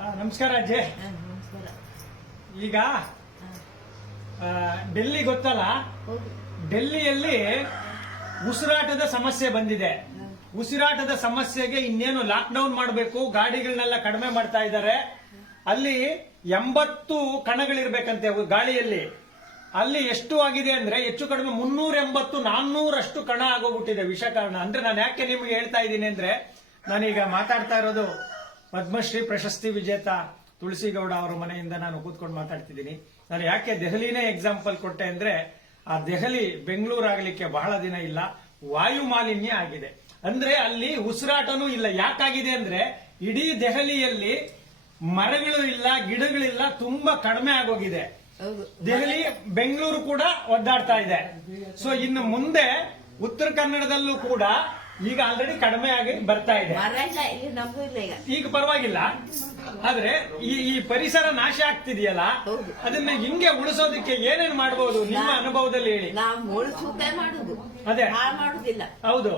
ನಮಸ್ಕಾರ ಅಜ್ಜಿ. ನಮಸ್ಕಾರ. ಈಗ ಡೆಲ್ಲಿ ಗೊತ್ತಲ್ಲ? ಡೆಲ್ಲಿಯಲ್ಲಿ ಉಸಿರಾಟದ ಸಮಸ್ಯೆ ಬಂದಿದೆ. ಉಸಿರಾಟದ ಸಮಸ್ಯೆಗೆ ಇನ್ನೇನು ಲಾಕ್ ಡೌನ್ ಮಾಡಬೇಕು? ಗಾಡಿಗಳನ್ನೆಲ್ಲ ಕಡಿಮೆ ಮಾಡ್ತಾ ಇದ್ದಾರೆ. ಅಲ್ಲಿ ಎಂಬತ್ತು ಕಣಗಳಿರ್ಬೇಕಂತೆ ಗಾಳಿಯಲ್ಲಿ. ಅಲ್ಲಿ ಎಷ್ಟು ಆಗಿದೆ ಅಂದ್ರೆ ಹೆಚ್ಚು ಕಡಿಮೆ ಮುನ್ನೂರ ಎಂಬತ್ತು ನಾನ್ನೂರಷ್ಟು ಕಣ ಆಗೋಗ್ಬಿಟ್ಟಿದೆ ವಿಷ ಕಾರಣ ಅಂದ್ರೆ ನಾನು ಯಾಕೆ ನಿಮ್ಗೆ ಹೇಳ್ತಾ ಇದ್ದೀನಿ ಅಂದ್ರೆ ನಾನೀಗ ಮಾತಾಡ್ತಾ ಇರೋದು ಪದ್ಮಶ್ರೀ ಪ್ರಶಸ್ತಿ ವಿಜೇತ ತುಳಸಿಗೌಡ ಅವರ ಮನೆಯಿಂದ ನಾನು ಕೂತ್ಕೊಂಡು ಮಾತಾಡ್ತಿದ್ದೀನಿ. ನಾನು ಯಾಕೆ ದೆಹಲಿನೇ ಎಕ್ಸಾಂಪಲ್ ಕೊಟ್ಟೆ ಅಂದ್ರೆ ಆ ದೆಹಲಿ ಬೆಂಗಳೂರು ಆಗ್ಲಿಕ್ಕೆ ಬಹಳ ದಿನ ಇಲ್ಲ ವಾಯು ಮಾಲಿನ್ಯ ಆಗಿದೆ. ಅಂದ್ರೆ ಅಲ್ಲಿ ಉಸಿರಾಟನೂ ಇಲ್ಲ. ಯಾಕಾಗಿದೆ ಅಂದ್ರೆ ಇಡೀ ದೆಹಲಿಯಲ್ಲಿ ಮರಗಳು ಇಲ್ಲ ಗಿಡಗಳಿಲ್ಲ ತುಂಬಾ ಕಡಿಮೆ ಆಗೋಗಿದೆ. ದೆಹಲಿ ಬೆಂಗಳೂರು ಕೂಡ ಒದ್ದಾಡ್ತಾ ಇದೆ. ಸೊ ಇನ್ನು ಮುಂದೆ ಉತ್ತರ ಕನ್ನಡದಲ್ಲೂ ಕೂಡ ಈಗ ಆಲ್ರೆಡಿ ಕಡಿಮೆ ಆಗಿ ಬರ್ತಾ ಇದೆ. ಈಗ ಈಗ. ಪರವಾಗಿಲ್ಲ. ಆದ್ರೆ ಈ ಈ ಪರಿಸರ ನಾಶ ಆಗ್ತಿದೆಯಲ್ಲ ಹೌದು. ಅದನ್ನ ಹಿಂಗೆ ಉಳಿಸೋದಕ್ಕೆ ಏನೇನ್ ಮಾಡಬಹುದು ನಿಮ್ಮ ಅನುಭವದಲ್ಲಿ ಹೇಳಿ. ಮಾಡುದು. ಅದೇ. ಹಾಳು ಮಾಡುದಿಲ್ಲ. ಹೌದು.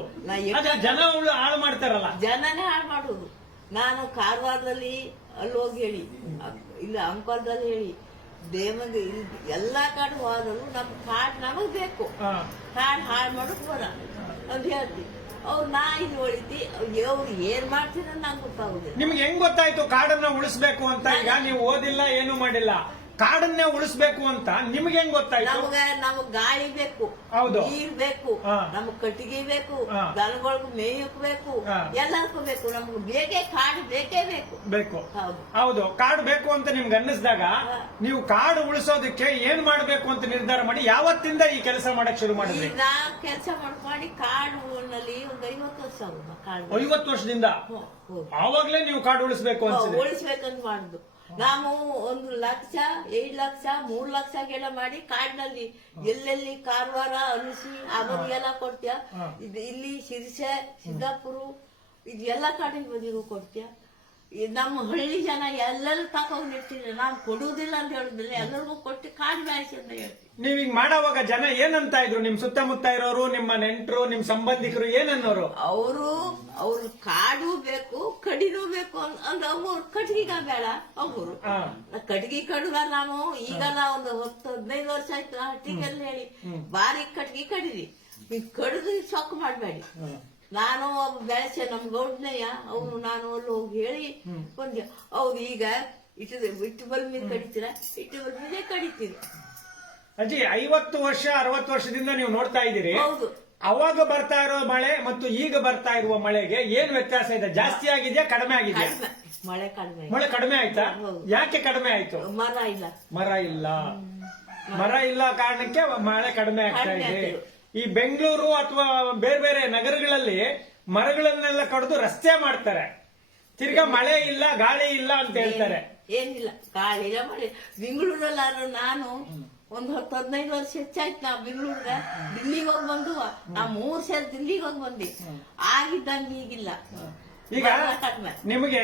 ಅದೇ ಜನ ಹಾಳು ಮಾಡ್ತಾರಲ್ಲ. ಜನನೇ ಹಾಳು ಮಾಡುದು. ನಾನು ಕಾರವಾರದಲ್ಲಿ ಅಲ್ಲಿ ಹೋಗಿ ಹೇಳಿ ಇಲ್ಲ ಅಂಕೋಲದಲ್ಲಿ ಹೇಳಿ ದೇವಂಗ ಎಲ್ಲಾ ಕಾಡು ಹೋದ್ರು ನಮ್ ಕಾಡ್ ನಮಗ್ ಬೇಕು. ಕಾಡ್ ಹಾಳು ಮಾಡೋಕ್ ಬರ. ಅಂತ ಹೇಳ್ತಿ. ಅವ್ರು ನಾ ಇಲ್ಲಿ ಹೊಳಿತಿ ಅವ್ರು ಏನ್ ಮಾಡ್ತೀರ ನಂಗೆ ಗೊತ್ತಾಗುದಿಲ್ಲ. ನಿಮ್ಗೆ ಹೆಂಗ್ ಗೊತ್ತಾಯ್ತು? ಕಾಡನ್ನ ಉಳಿಸ್ಬೇಕು ಅಂತ ಈಗ ನೀವು ಓದಿಲ್ಲ ಏನು ಮಾಡಿಲ್ಲ? ಕಾಡನ್ನೇ ಉಳಿಸ್ಬೇಕು ಅಂತ ನಿಮ್ಗೆ ಹೆಂಗ್ ಗೊತ್ತಾಯ್ತು? ನಮ್ಗೆ ನಮಗ್ ಗಾಳಿ ಬೇಕು ಹೌದು. ನೀರ್ ಬೇಕು ಹಾ. ನಮಗ್ ಕಟ್ಟಿಗೆ ಬೇಕು ಹಾ. ದನಗಳಿಗೂ ಮೇಯಕ್ ಬೇಕು ಹಾ. ಎಲ್ಲದಕ್ಕೂ ಬೇಕು. ನಮ್ಗ್ ಬೇಕೇ ಕಾಡು ಬೇಕೇ ಬೇಕು. ಬೇಕು. ಹೌದು. ಹೌದು. ಕಾಡು ಬೇಕು ಅಂತ ನಿಮ್ಗೆ ಅನ್ನಿಸಿದಾಗ ನೀವು ಕಾಡು ಉಳಿಸೋದಕ್ಕೆ ಏನ್ ಮಾಡ್ಬೇಕು ಅಂತ ನಿರ್ಧಾರ ಮಾಡಿ ಯಾವತ್ತಿಂದ ಈ ಕೆಲಸ ಮಾಡಕ್ ಶುರು ಮಾಡಿದ್ರಿ? ಈಗ ನಾ ಕೆಲಸ ಮಾಡ್ಕೊಂಡು ಕಾಡಿನಲ್ಲಿ ಒಂದ್ ಐವತ್ತು ವರ್ಷ ಆಗುದು ಕಾಡು? ಐವತ್ತು ವರ್ಷದಿಂದ. ಆವಾಗ್ಲೇ ನೀವು ಕಾಡು ಉಳಿಸ್ಬೇಕು ಅಂತ ಉಳಿಸ್ಬೇಕಂತ ಮಾಡುದು ನಾವು ಒಂದು ಲಕ್ಷ ಏಳು ಲಕ್ಷ ಮೂರು ಲಕ್ಷ ಗೆಲ್ಲ ಮಾಡಿ ಕಾಡಿನಲ್ಲಿ ಎಲ್ಲೆಲ್ಲಿ ಕಾರವಾರ ಅನಿಸಿ ಅವರಿಗೆಲ್ಲ ಕೊಡ್ತೀಯ? ಇಲ್ಲಿ ಶಿರ್ಸೆ ಸಿದ್ದಾಪುರ ಇದೆಲ್ಲ ಕಾಡಿನ ಬದಿಗೂ ಕೊಡ್ತೀಯ? ನಮ್ಮ ಹಳ್ಳಿ ಜನ ಎಲ್ಲರೂ ತಗೊಂಡಿರ್ತೀರಿ ನಾವು ಕೊಡುವುದಿಲ್ಲ ಅಂತ ಹೇಳುದಿಲ್ಲ ಎಲ್ಲರಿಗೂ ಕೊಟ್ಟು ಕಾಡು ಬೆಳೆಸಿ ಅಂತ ಹೇಳ್ತೀವಿ ನೀವ್ ಹಿಂಗ್ ಮಾಡೋವಾಗ ಜನ ಏನಂತ ಇದ್ರು? ನಿಮ್ ಸುತ್ತಮುತ್ತ ಇರೋರು ನಿಮ್ಮ ನೆಂಟರು ನಿಮ್ ಸಂಬಂಧಿಕರು ಏನನ್ನೋರು? ಅವರು ಅವ್ರು ಕಾಡು ಬೇಕು ಕಡಿನೂ ಬೇಕು ಅಂದ್ರೆ ಅವ್ರು ಕಟ್ಗಿಗ ಬೇಡ ಅವರು. ಹಾ. ಕಟ್ಗಿ ಕಡುಗ ನಾನು ಈಗ ನಾ ಒಂದು ಹತ್ತು ಹದಿನೈದು ವರ್ಷ ಆಯ್ತು ಹಟ್ಟಿಗೆಲ್ಲ ಹೇಳಿ ಬಾರಿ ಕಟ್ಗಿ ಕಡಿರಿ ನೀವು ಕಡಿದು ಸೊಕ್ಕು ಮಾಡಬೇಡಿ. ನಾನು ಒಬ್ಬ ಬೆಳೆಸೆ ನಮ್ ಗೌಡ್ನಯ್ಯ ಅವನು ನಾನು ಅಲ್ಲಿ ಹೋಗಿ ಹೇಳಿ ಬಂದೆ. ಅವ್ರು ಈಗ ಇಟ್ಟು ಇಟ್ಟು ಬಲ್ ಕಡಿತೀರ? ಇಟ್ಟು ಬಲ್ ಮೇಲೆ ಕಡಿತೀರಿ ಅಜ್ಜಿ ಐವತ್ತು ವರ್ಷ ಅರವತ್ತು ವರ್ಷದಿಂದ ನೀವು ನೋಡ್ತಾ ಇದ್ದೀರಿ. ಹೌದು. ಅವಾಗ ಬರ್ತಾ ಇರೋ ಮಳೆ ಮತ್ತು ಈಗ ಬರ್ತಾ ಇರುವ ಮಳೆಗೆ ಏನ್ ವ್ಯತ್ಯಾಸ ಇದೆ? ಜಾಸ್ತಿ ಆಗಿದೆಯಾ ಕಡಿಮೆ ಆಗಿದೆ ಮಳೆ ಕಡಿಮೆ ಮಳೆ ಕಡಿಮೆ ಆಯ್ತಾ? ಯಾಕೆ ಕಡಿಮೆ ಆಯ್ತು? ಮರ ಇಲ್ಲ. ಮರ ಇಲ್ಲ. ಮರ ಇಲ್ಲ ಕಾರಣಕ್ಕೆ ಮಳೆ ಕಡಿಮೆ ಆಗ್ತಾ ಇದೆ. ಈ ಬೆಂಗಳೂರು ಅಥವಾ ಬೇರೆ ಬೇರೆ ನಗರಗಳಲ್ಲಿ ಮರಗಳನ್ನೆಲ್ಲ ಕಡಿದು ರಸ್ತೆ ಮಾಡ್ತಾರೆ. ತಿರ್ಗಾ ಮಳೆ ಇಲ್ಲ ಗಾಳಿ ಇಲ್ಲ ಅಂತ ಹೇಳ್ತಾರೆ. ಏನಿಲ್ಲ ಗಾಳಿ ಇಲ್ಲ ಮಳೆ ಬೆಂಗಳೂರಲ್ಲಾದ್ರೂ ನಾನು ಒಂದ್ ಹತ್ತು ಹದಿನೈದು ವರ್ಷ ಹೆಚ್ಚಾಯ್ತು ನಾ ಬೆಂಗಳೂರ್ಗ. ದಿಲ್ಲಿಗೆ ಹೋಗಿ ಬಂದು ನಾ ಮೂರ್ ಸೇರಿ ದಿಲ್ಲಿಗೆ ಹೋಗಿ ಬಂದಿ. ಆಗಿದ್ದಂಗೆ ಈಗಿಲ್ಲ. ಈಗ ನಿಮಗೆ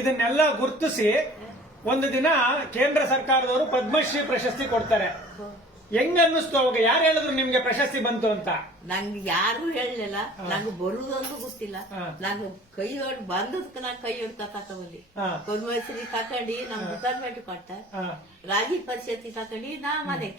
ಇದನ್ನೆಲ್ಲ ಗುರ್ತಿಸಿ ಒಂದು ದಿನ ಕೇಂದ್ರ ಸರ್ಕಾರದವರು ಪದ್ಮಶ್ರೀ ಪ್ರಶಸ್ತಿ ಕೊಡ್ತಾರೆ. ಹೆಂಗ್ ಅನ್ನಿಸ್ತು ಅವಾಗ? ಯಾರು ಹೇಳಿದ್ರು ನಿಮ್ಗೆ ಪ್ರಶಸ್ತಿ ಬಂತು ಅಂತ? ನಂಗೆ ಯಾರು ಹೇಳಲಿಲ್ಲ. ನಂಗೆ ಬರುವುದೊಂದು ಗೊತ್ತಿಲ್ಲ. ನಾನು ಕೈ ಹೊಡ್ ಬಂದದಕ್ಕೆ ನಾ ಕೈ ಹೊಡ್ ತಕೊಂಡಿ ಹಾ. ಪದ್ಮಶ್ರೀ ತಕೊಂಡಿ ನಮ್ ಡಿಪಾರ್ಟ್ಮೆಂಟ್ ಕೊಟ್ಟ. ರಾಗಿ ಪರಿಷತ್ತಿ ತಕೊಂಡಿ ನಾ ಮನೆಗೆ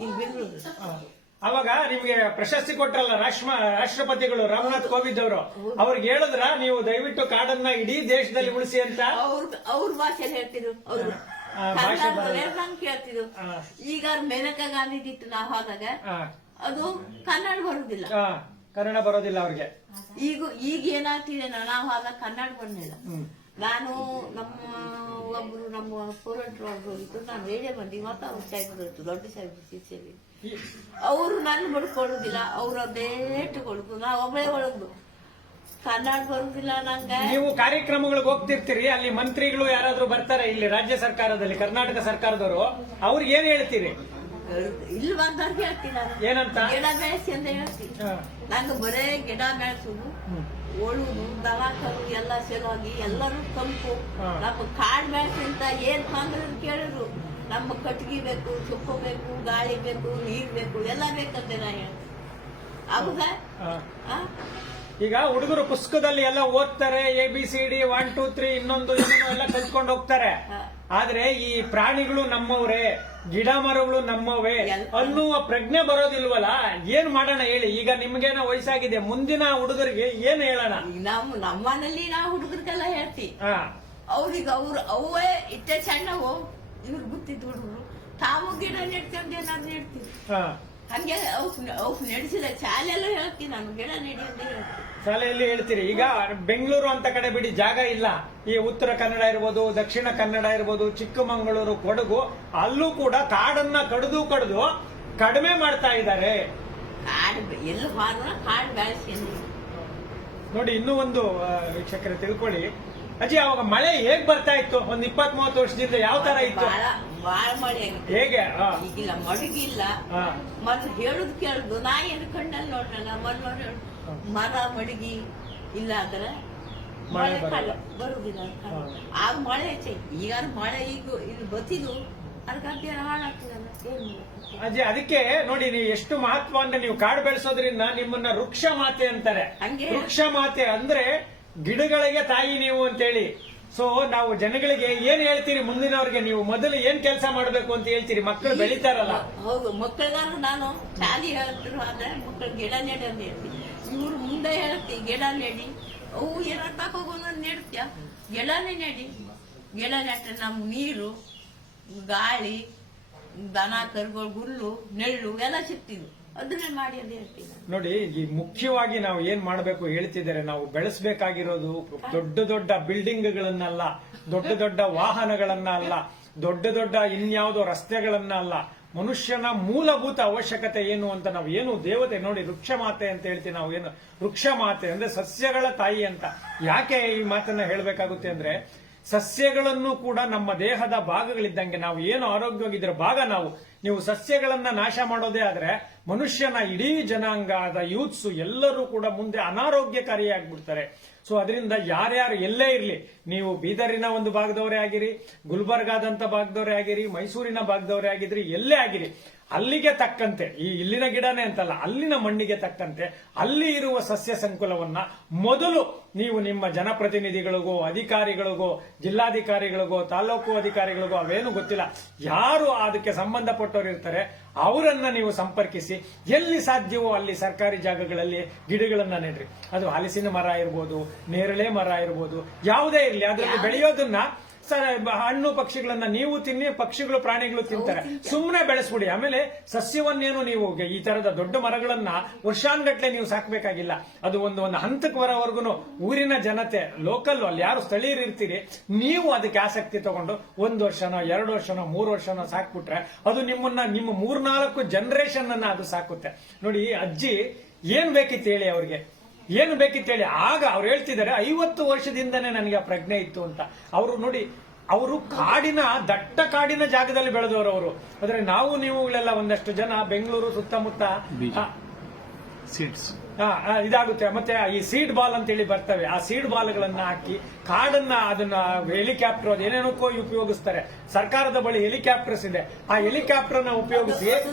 ಇಲ್ಲಿ ಬೆಂಗಳೂರು. ಅವಾಗ ನಿಮ್ಗೆ ಪ್ರಶಸ್ತಿ ಕೊಟ್ರಲ್ಲ ರಾಷ್ಟ್ರ ರಾಷ್ಟ್ರಪತಿಗಳು ರಾಮನಾಥ್ ಕೋವಿಂದ್ ಅವರು? ಅವ್ರಿಗೆ ಹೇಳಿದ್ರ ನೀವು ದಯವಿಟ್ಟು ಕಾಡನ್ನ ಇಡೀ ದೇಶದಲ್ಲಿ ಉಳಿಸಿ ಅಂತ? ಅವ್ರ ಅವ್ರ ಭಾಷೆಯಲ್ಲಿ ಹೇಳ್ತಿದ್ರು. ಅವ್ರು ನಂಗೆ ಕೇಳ್ತಿದ್ರು ಈಗ ಮೇನಕಾ ಗಾಂಧಿದಿತ್ತು ನಾವು ಹೋದಾಗ ಅದು ಕನ್ನಡ ಬರುದಿಲ್ಲ. ಕನ್ನಡ ಬರೋದಿಲ್ಲ ಅವ್ರಿಗೆ. ಈಗ ಈಗ ಏನಾಗ್ತಿದೆ ನಾವು ಹೋದಾಗ ಕನ್ನಡ ಬಂದಿಲ್ಲ. ನಾನು ನಮ್ಮ ಒಬ್ರು ನಮ್ಮ ಪೂರಂಟ್ರು ಒಬ್ರು ಇದ್ರು ನಾನು ರೇಡಿಯೋ ಬಂದಿ ಮತ್ತೆ ಅವ್ರ ಸಾಹೇಬ್ರು ಇತ್ತು ದೊಡ್ಡ ಸಾಹೇಬ್ರು ಶಿಕ್ಷೆಯಲ್ಲಿ ಈ- ಅವರು ನನ್ನ ಬಡ್ಕೊಳ್ಳುದಿಲ್ಲ ಅವ್ರ ಬೇಟ್ ಕೊಡುದು ನಾ ಒಬ್ಬಳೇ ಒಳಗ್ದು ಕನ್ನಡ ಬರುದಿಲ್ಲ ನಂಗೆ. ನೀವು ಕಾರ್ಯಕ್ರಮಗಳಿಗೆ ಹೋಗ್ತಿರ್ತೀರಿ ಅಲ್ಲಿ ಮಂತ್ರಿಗಳು ಯಾರಾದ್ರೂ ಬರ್ತಾರೆ ಇಲ್ಲಿ ರಾಜ್ಯ ಸರ್ಕಾರದಲ್ಲಿ ಕರ್ನಾಟಕ ಸರ್ಕಾರದವರು ಅವ್ರಿಗೆ ಏನ್ ಹೇಳ್ತೀರಿ? ಇಲ್ಲಿ ಬಂದವ್ರಿಗೆ ಹೇಳ್ತೀನಿ ನಾನು. ಏನಂತ? ಗಿಡ ಬೆಳೆಸಿ ಅಂತ ಹೇಳ್ತೀನಿ. ನಂಗೆ ಬರೇ ಗಿಡ ಬೆಳೆಸುದು. ಒಳುದು ದನ ಕರು ಎಲ್ಲ ಸೇರೋಗಿ ಎಲ್ಲರೂ ತಂಪು. ಹಾ. ನಮ್ಮ ಕಾಡ್ ಬೆಳೆಸಿ ಅಂತ ಏನ್ ತೊಂದ್ರೆ ಅಂತ ಕೇಳಿದ್ರು. ನಮ್ಮ ಕಟ್ಗಿ ಬೇಕು ಸುಕ್ಕು ಬೇಕು ಗಾಳಿ ಬೇಕು ನೀರ್ ಬೇಕು ಎಲ್ಲ ಬೇಕಂತೆ ನಾ ಹೇಳ್ತೀನಿ. ಹೌದಾ. ಆ? ಈಗ ಹುಡುಗರು ಪುಸ್ತಕದಲ್ಲಿ ಎಲ್ಲ ಓದ್ತಾರೆ A B C D one two three ಇನ್ನೊಂದು ಇನ್ನೊಂದು ಎಲ್ಲ ಕಲ್ತ್ಕೊಂಡು ಹೋಗ್ತಾರೆ. ಆದ್ರೆ ಈ ಪ್ರಾಣಿಗಳು ನಮ್ಮವ್ರೆ ಗಿಡ ಮರಗಳು ನಮ್ಮವೇ ಅನ್ನುವ ಪ್ರಜ್ಞೆ ಬರೋದಿಲ್ವಲ್ಲ? ಏನ್ ಮಾಡೋಣ ಹೇಳಿ? ಈಗ ನಿಮ್ಗೇನೋ ವಯಸ್ಸಾಗಿದೆ ಮುಂದಿನ ಹುಡುಗರಿಗೆ ಏನ್ ಹೇಳೋಣ? ನಾವು ನಮ್ಮನಲ್ಲಿ ನಮ್ಮನೇಲಿ ನಾವು ಹುಡುಗರಿಗೆಲ್ಲ ಹೇಳ್ತೀವಿ ಅವ್ರಿಗೆ ಅವ್ರು ಅವೇ ಇಟ್ಟೆ ಸಣ್ಣವು ಇವ್ರು ಗೊತ್ತಿದ್ದು ಹುಡುಗರು. ತಾವು ಗಿಡ ನೆಡ್ಕೊಂಡು ಏನಾದ್ರು ನೆಡ್ತೀವಿ ಹಾ. ಹಂಗೆ ಅವಕ್ ಅವಕ್ ನಡೆಸಿದ ಶಾಲೆಯಲ್ಲೂ ಹೇಳ್ತೀನಿ ನಾನು ಗಿಡ ನೆಡಿ ಅಂತ ಹೇಳ್ತೀನಿ. ಶಾಲೆಯಲ್ಲಿ ಹೇಳ್ತೀರಿ ಈಗ ಬೆಂಗಳೂರು ಅಂತ ಕಡೆ ಬಿಡಿ ಜಾಗ ಇಲ್ಲ. ಈ ಉತ್ತರ ಕನ್ನಡ ಇರ್ಬೋದು ದಕ್ಷಿಣ ಕನ್ನಡ ಇರ್ಬೋದು ಚಿಕ್ಕಮಗಳೂರು ಕೊಡಗು ಅಲ್ಲೂ ಕೂಡ ಕಾಡನ್ನ ಕಡಿದು ಕಡಿದು ಕಡಿಮೆ ಮಾಡ್ತಾ ಇದ್ದಾರೆ. ಕಾಡು ಎಲ್ಲ ಕಾಡು ನೋಡಿ ಇನ್ನೂ ಒಂದು ವೀಕ್ಷಕರೇ ತಿಳ್ಕೊಳ್ಳಿ. ಅಜ್ಜಿ ಅವಾಗ ಮಳೆ ಹೇಗ್ ಬರ್ತಾ ಇತ್ತು ಒಂದ್ ಇಪ್ಪತ್ ಮೂವತ್ತು ವರ್ಷದಿಂದ ಯಾವ ತರ ಇತ್ತು ಬಾಳ ಬಾಳ ಮಳೆ ಹೇಗೆ ಆ, ಈಗಿಲ್ಲ ಮಡಗಿಲ್ಲ ಆ, ಮೊದ್ಲು ಹೇಳುದ್ ಕೇಳುದು ನಾ ಏನು ಕಣ್ಣಲ್ಲಿ ನೋಡ್ರಲ್ಲ ಮೊದ್ಲು ಮರ ಮಡಗಿ ಇಲ್ಲ ಅಂದ್ರೆ ಮಳೆ ಮಳೆ ಬರಲ್ಲ. ಕಾಲ ಬರುದಿಲ್ಲ ಅಂತ. ಹಾ. ಆಗ ಮಳೆ ಹೆಚ್ಚೆ ಈಗ ಮಳೆ ಈಗ ಇದು ಬತ್ತಿದು ಅದಕ್ಕೆ ಹಾಳಾಗ್ತದಲ್ಲ ಏನ್? ಅಜ್ಜಿ ಅದಕ್ಕೆ ನೋಡಿ ನೀವು ಎಷ್ಟು ಮಹತ್ವ ಅಂದ್ರೆ ನೀವು ಕಾಡು ಬೆಳೆಸೋದ್ರಿಂದ ನಿಮ್ಮನ್ನ ವೃಕ್ಷ ಮಾತೆ ಅಂತಾರೆ ಹಂಗೆ. ವೃಕ್ಷ ಮಾತೆ ಅಂದ್ರೆ ಗಿಡಗಳಿಗೆ ತಾಯಿ ನೀವು ಅಂತೇಳಿ. ಸೊ ನಾವು ಜನಗಳಿಗೆ ಏನ್ ಹೇಳ್ತೀರಿ ಮುಂದಿನವ್ರಿಗೆ? ನೀವು ಮೊದಲು ಏನ್ ಕೆಲಸ ಮಾಡಬೇಕು ಅಂತ ಹೇಳ್ತೀರಿ? ಮಕ್ಕಳು ಬೆಳಿತಾರಲ್ಲ. ಹೌದು ಮಕ್ಕಳಿಗಾರು ನಾನು ಶಾಲೆ ಹೇಳ್ತಿರು ಆದ್ರೆ ಮಕ್ಕಳು ಗಿಡ ನೆಡಿ ಅಂತ ಹೇಳ್ತೀನಿ. ಇವ್ರು ಮುಂದೆ ಹೇಳ್ತಿ ಗಿಡ ನೆಡಿ. ಅವು ಏನ ತಗೋಬಂದು ನೆಡ್ತೀಯ? ಗಿಡನೇ ನೆಡಿ. ಗಿಡ ನೆಟ್ಟರೆ ನಮ್ ನೀರು ಗಾಳಿ ದನ ಕರುಗಳು ಹುಲ್ಲು ನೆಳ್ಳು ಎಲ್ಲ ಸಿಗ್ತಿದ್ವು. ಅದನ್ನೇ ಮಾಡಿ ಅಂತ ಹೇಳ್ತೀನಿ. ನೋಡಿ ಈ ಮುಖ್ಯವಾಗಿ ನಾವು ಏನ್ ಮಾಡಬೇಕು ಹೇಳ್ತಿದ್ದಾರೆ ನಾವು ಬೆಳೆಸಬೇಕಾಗಿರೋದು ದೊಡ್ಡ ದೊಡ್ಡ ಬಿಲ್ಡಿಂಗ್ಗಳನ್ನಲ್ಲ ದೊಡ್ಡ ದೊಡ್ಡ ವಾಹನಗಳನ್ನ ಅಲ್ಲ ದೊಡ್ಡ ದೊಡ್ಡ ಇನ್ಯಾವುದೋ ರಸ್ತೆಗಳನ್ನ ಅಲ್ಲ ಮನುಷ್ಯನ ಮೂಲಭೂತ ಅವಶ್ಯಕತೆ ಏನು ಅಂತ ನಾವು ಏನು ದೇವತೆ ನೋಡಿ ವೃಕ್ಷ ಮಾತೆ ಅಂತ ಹೇಳ್ತೀವಿ ನಾವು ಏನು ವೃಕ್ಷ ಮಾತೆ ಅಂದ್ರೆ ಸಸ್ಯಗಳ ತಾಯಿ ಅಂತ. ಯಾಕೆ ಈ ಮಾತನ್ನ ಹೇಳಬೇಕಾಗುತ್ತೆ ಅಂದ್ರೆ ಸಸ್ಯಗಳನ್ನು ಕೂಡ ನಮ್ಮ ದೇಹದ ಭಾಗಗಳಿದ್ದಂಗೆ ನಾವು ಏನು ಆರೋಗ್ಯವಾಗಿದ್ರೆ ಭಾಗ ನಾವು, ನೀವು ಸಸ್ಯಗಳನ್ನ ನಾಶ ಮಾಡೋದೇ ಆದ್ರೆ ಮನುಷ್ಯನ ಇಡೀ ಜನಾಂಗದ ಯೂತ್ಸ್ ಎಲ್ಲರೂ ಕೂಡ ಮುಂದೆ ಅನಾರೋಗ್ಯಕಾರಿಯಾಗ್ಬಿಡ್ತಾರೆ. ಸೊ ಅದರಿಂದ ಯಾರ್ಯಾರು ಎಲ್ಲೇ ಇರಲಿ, ನೀವು ಬೀದರಿನ ಒಂದು ಭಾಗದವರೇ ಆಗಿರಿ, ಗುಲ್ಬರ್ಗಾದಂತ ಭಾಗದವರೇ ಆಗಿರಿ, ಮೈಸೂರಿನ ಭಾಗದವರೇ ಆಗಿದ್ರಿ, ಎಲ್ಲೇ ಆಗಿರಿ ಅಲ್ಲಿಗೆ ತಕ್ಕಂತೆ ಈ ಇಲ್ಲಿನ ಗಿಡನೇ ಅಂತಲ್ಲ ಅಲ್ಲಿನ ಮಣ್ಣಿಗೆ ತಕ್ಕಂತೆ ಅಲ್ಲಿ ಇರುವ ಸಸ್ಯ ಸಂಕುಲವನ್ನ ಮೊದಲು ನೀವು ನಿಮ್ಮ ಜನಪ್ರತಿನಿಧಿಗಳಿಗೋ ಅಧಿಕಾರಿಗಳಿಗೋ ಜಿಲ್ಲಾಧಿಕಾರಿಗಳಿಗೋ ತಾಲೂಕು ಅಧಿಕಾರಿಗಳಿಗೋ ಅವೇನು ಗೊತ್ತಿಲ್ಲ. ಯಾರು ಅದಕ್ಕೆ ಸಂಬಂಧಪಟ್ಟವರು ಇರ್ತಾರೆ ಅವರನ್ನ ನೀವು ಸಂಪರ್ಕಿಸಿ ಎಲ್ಲಿ ಸಾಧ್ಯವೋ ಅಲ್ಲಿ ಸರ್ಕಾರಿ ಜಾಗಗಳಲ್ಲಿ ಗಿಡಗಳನ್ನ ನೆಡ್ರಿ. ಅದು ಹಲಸಿನ ಮರ ಇರ್ಬೋದು ನೇರಳೆ ಮರ ಇರ್ಬೋದು ಯಾವುದೇ ಇರಲಿ ಅದರಲ್ಲಿ ಬೆಳೆಯೋದನ್ನ ಸರ್ ಹಣ್ಣು ಪಕ್ಷಿಗಳನ್ನ ನೀವು ತಿನ್ನಿ ಪಕ್ಷಿಗಳು ಪ್ರಾಣಿಗಳು ತಿಂತಾರೆ. ಸುಮ್ಮನೆ ಬೆಳೆಸ್ಬಿಡಿ. ಆಮೇಲೆ ಸಸ್ಯವನ್ನೇನು ನೀವು ಈ ತರದ ದೊಡ್ಡ ಮರಗಳನ್ನ ವರ್ಷಾನ್ಗಟ್ಲೆ ನೀವು ಸಾಕ್ಬೇಕಾಗಿಲ್ಲ. ಅದು ಒಂದು ಒಂದು ಹಂತಕ್ಕೆ ಬರೋವರೆಗೂ ಊರಿನ ಜನತೆ ಲೋಕಲ್ ಅಲ್ಲಿ ಯಾರು ಸ್ಥಳೀಯರು ಇರ್ತೀರಿ ನೀವು ಅದಕ್ಕೆ ಆಸಕ್ತಿ ತಗೊಂಡು ಒಂದು ವರ್ಷನೋ ಎರಡು ವರ್ಷನೋ ಮೂರು ವರ್ಷನೋ ಸಾಕ್ಬಿಟ್ರೆ ಅದು ನಿಮ್ಮನ್ನ ನಿಮ್ಮ ಮೂರ್ನಾಲ್ಕು ಜನರೇಷನ್ ಅನ್ನ ಅದು ಸಾಕುತ್ತೆ. ನೋಡಿ ಅಜ್ಜಿ ಏನ್ ಬೇಕಿತ್ತು ಹೇಳಿ ಅವ್ರಿಗೆ? ಏನು ಬೇಕಿತ್ತು ಹೇಳಿ ಆಗ ಅವ್ರು ಹೇಳ್ತಿದ್ದಾರೆ ಐವತ್ತು ವರ್ಷದಿಂದನೇ ನನಗೆ ಆ ಪ್ರಜ್ಞೆ ಇತ್ತು ಅಂತ. ಅವರು ನೋಡಿ ಅವರು ಕಾಡಿನ ದಟ್ಟ ಕಾಡಿನ ಜಾಗದಲ್ಲಿ ಬೆಳೆದವರು ಅವರು. ಆದ್ರೆ ನಾವು ನೀವುಗಳೆಲ್ಲ ಒಂದಷ್ಟು ಜನ ಬೆಂಗಳೂರು ಸುತ್ತಮುತ್ತ ಸೀಡ್ಸ್ ಇದಾಗುತ್ತೆ. ಮತ್ತೆ ಈ ಸೀಡ್ ಬಾಲ್ ಅಂತ ಹೇಳಿ ಬರ್ತವೆ. ಆ ಸೀಡ್ ಬಾಲ್ಗಳನ್ನ ಹಾಕಿ ಕಾಡನ್ನ ಅದನ್ನ ಹೆಲಿಕಾಪ್ಟರ್ ಅದೇನೇನಕ್ಕೋ ಉಪಯೋಗಿಸ್ತಾರೆ. ಸರ್ಕಾರದ ಬಳಿ ಹೆಲಿಕಾಪ್ಟರ್ಸ್ ಇದೆ. ಆ ಹೆಲಿಕಾಪ್ಟರ್ನ ಉಪಯೋಗಿಸಿ ಅದು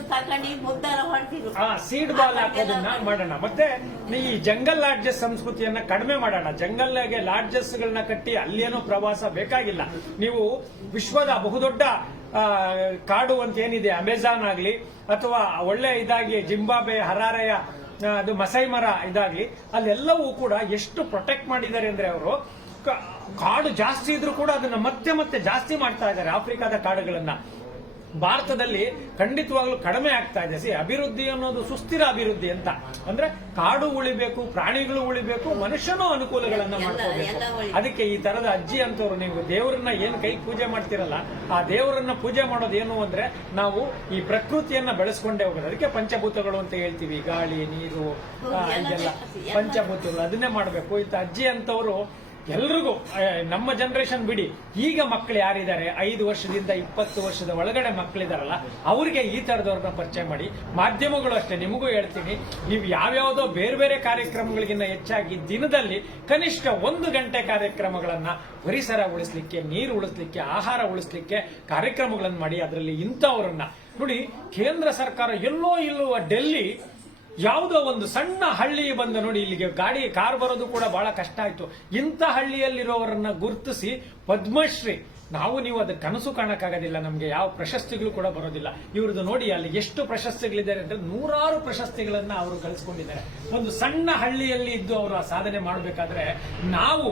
ಸೀಡ್ ಬಾಲ್ ಹಾಕೋದನ್ನ ಮಾಡೋಣ. ಮತ್ತೆ ಈ ಜಂಗಲ್ ಲಾಡ್ಜಸ್ ಸಂಸ್ಕೃತಿಯನ್ನ ಕಡಿಮೆ ಮಾಡೋಣ. ಜಂಗಲ್ಗೆ ಲಾಡ್ಜಸ್ ಗಳನ್ನ ಕಟ್ಟಿ ಅಲ್ಲೇನೋ ಪ್ರವಾಸ ಬೇಕಾಗಿಲ್ಲ. ನೀವು ವಿಶ್ವದ ಬಹುದೊಡ್ಡ ಕಾಡು ಅಂತ ಏನಿದೆ ಅಮೆಜಾನ್ ಆಗ್ಲಿ ಅಥವಾ ಒಳ್ಳೆ ಇದಾಗಿ ಜಿಂಬಾಬೆ ಹರಾರೆಯ ಅದು ಮಸೈ ಮರ ಇದಾಗ್ಲಿ, ಅಲ್ಲೆಲ್ಲವೂ ಕೂಡ ಎಷ್ಟು ಪ್ರೊಟೆಕ್ಟ್ ಮಾಡಿದ್ದಾರೆ ಅಂದ್ರೆ ಅವರು ಕಾಡು ಜಾಸ್ತಿ ಇದ್ರೂ ಕೂಡ ಅದನ್ನ ಮತ್ತೆ ಮತ್ತೆ ಜಾಸ್ತಿ ಮಾಡ್ತಾ ಇದ್ದಾರೆ ಆಫ್ರಿಕಾದ ಕಾಡುಗಳನ್ನ. ಭಾರತದಲ್ಲಿ ಖಂಡಿತವಾಗ್ಲೂ ಕಡಿಮೆ ಆಗ್ತಾ ಇದೆ. ಸಿ ಅಭಿವೃದ್ಧಿ ಅನ್ನೋದು ಸುಸ್ಥಿರ ಅಭಿವೃದ್ಧಿ ಅಂತ. ಅಂದ್ರೆ ಕಾಡು ಉಳಿಬೇಕು ಪ್ರಾಣಿಗಳು ಉಳಿಬೇಕು ಮನುಷ್ಯನೂ ಅನುಕೂಲಗಳನ್ನ ಮಾಡ್ಕೋಬೇಕು. ಅದಕ್ಕೆ ಈ ತರದ ಅಜ್ಜಿ ಅಂತವ್ರು ನೀವು ದೇವರನ್ನ ಏನ್ ಕೈ ಪೂಜೆ ಮಾಡ್ತಿರಲ್ಲ ಆ ದೇವರನ್ನ ಪೂಜೆ ಮಾಡೋದು ಏನು ಅಂದ್ರೆ ನಾವು ಈ ಪ್ರಕೃತಿಯನ್ನ ಬೆಳೆಸ್ಕೊಂಡೇ ಹೋಗೋದು. ಅದಕ್ಕೆ ಪಂಚಭೂತಗಳು ಅಂತ ಹೇಳ್ತೀವಿ. ಗಾಳಿ ನೀರು ಇದೆಲ್ಲ ಪಂಚಭೂತಗಳು ಅದನ್ನೇ ಮಾಡಬೇಕು. ಇಂತ ಅಜ್ಜಿ ಅಂತವರು ಎಲ್ರಿಗೂ ನಮ್ಮ ಜನರೇಷನ್ ಬಿಡಿ. ಈಗ ಮಕ್ಕಳು ಯಾರಿದ್ದಾರೆ? ಐದು ವರ್ಷದಿಂದ ಇಪ್ಪತ್ತು ವರ್ಷದ ಒಳಗಡೆ ಮಕ್ಕಳಿದಾರಲ್ಲ ಅವರಿಗೆ ಈ ತರದವ್ರನ್ನ ಪರಿಚಯ ಮಾಡಿ. ಮಾಧ್ಯಮಗಳು ಅಷ್ಟೇ, ನಿಮಗೂ ಹೇಳ್ತೀನಿ. ನೀವು ಯಾವ್ಯಾವುದೋ ಬೇರೆ ಬೇರೆ ಕಾರ್ಯಕ್ರಮಗಳಿಗಿಂತ ಹೆಚ್ಚಾಗಿ ದಿನದಲ್ಲಿ ಕನಿಷ್ಠ ಒಂದು ಗಂಟೆ ಕಾರ್ಯಕ್ರಮಗಳನ್ನ ಪರಿಸರ ಉಳಿಸ್ಲಿಕ್ಕೆ, ನೀರು ಉಳಿಸ್ಲಿಕ್ಕೆ, ಆಹಾರ ಉಳಿಸ್ಲಿಕ್ಕೆ ಕಾರ್ಯಕ್ರಮಗಳನ್ನು ಮಾಡಿ, ಅದರಲ್ಲಿ ಇಂಥವ್ರನ್ನ. ನೋಡಿ, ಕೇಂದ್ರ ಸರ್ಕಾರ ಎಲ್ಲೋ ಇಲ್ಲುವ ಡೆಲ್ಲಿ ಯಾವುದೋ ಒಂದು ಸಣ್ಣ ಹಳ್ಳಿ ಬಂದ ನೋಡಿ ಇಲ್ಲಿಗೆ ಗಾಡಿ, ಕಾರ್ ಬರೋದು ಕೂಡ ಬಹಳ ಕಷ್ಟ ಆಯ್ತು. ಇಂಥ ಹಳ್ಳಿಯಲ್ಲಿರೋವರನ್ನ ಗುರುತಿಸಿ ಪದ್ಮಶ್ರೀ, ನಾವು ನೀವು ಅದಕ್ಕೆ ಕನಸು ಕಾಣಕ್ಕಾಗೋದಿಲ್ಲ, ನಮಗೆ ಯಾವ ಪ್ರಶಸ್ತಿಗಳು ಕೂಡ ಬರೋದಿಲ್ಲ. ಇವ್ರದ್ದು ನೋಡಿ, ಅಲ್ಲಿ ಎಷ್ಟು ಪ್ರಶಸ್ತಿಗಳಿದ್ದಾರೆ ಅಂದ್ರೆ ನೂರಾರು ಪ್ರಶಸ್ತಿಗಳನ್ನ ಅವರು ಗಳಿಸ್ಕೊಂಡಿದ್ದಾರೆ ಒಂದು ಸಣ್ಣ ಹಳ್ಳಿಯಲ್ಲಿ ಇದ್ದು ಅವರು ಆ ಸಾಧನೆ ಮಾಡಬೇಕಾದ್ರೆ ನಾವು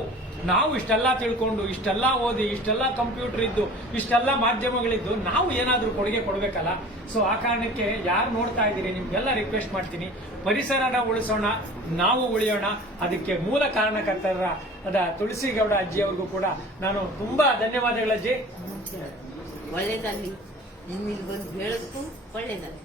ನಾವು ಇಷ್ಟೆಲ್ಲ ತಿಳ್ಕೊಂಡು, ಇಷ್ಟೆಲ್ಲ ಓದಿ, ಇಷ್ಟೆಲ್ಲ ಕಂಪ್ಯೂಟರ್ ಇದ್ದು, ಇಷ್ಟೆಲ್ಲ ಮಾಧ್ಯಮಗಳಿದ್ದು ನಾವು ಏನಾದರೂ ಕೊಡುಗೆ ಕೊಡಬೇಕಲ್ಲ? ಸೊ ಆ ಕಾರಣಕ್ಕೆ ಯಾರು ನೋಡ್ತಾ ಇದ್ದೀರಿ, ನಿಮ್ಗೆಲ್ಲ ರಿಕ್ವೆಸ್ಟ್ ಮಾಡ್ತೀನಿ. ಪರಿಸರನ ಉಳಿಸೋಣ, ನಾವು ಉಳಿಯೋಣ. ಅದಕ್ಕೆ ಮೂಲ ಕಾರಣಕರ್ತರ ಅದ ತುಳಸಿಗೌಡ ಅಜ್ಜಿಯವ್ರಿಗೂ ಕೂಡ ನಾನು ತುಂಬಾ ಧನ್ಯವಾದಗಳು ಅಜ್ಜಿ. ನಿಮ್ಮಿಲ್ಲಿ ಬಂದು ಹೇಳೋದಕ್ಕೂ ಒಳ್ಳೇದಾಗ್ಲಿ.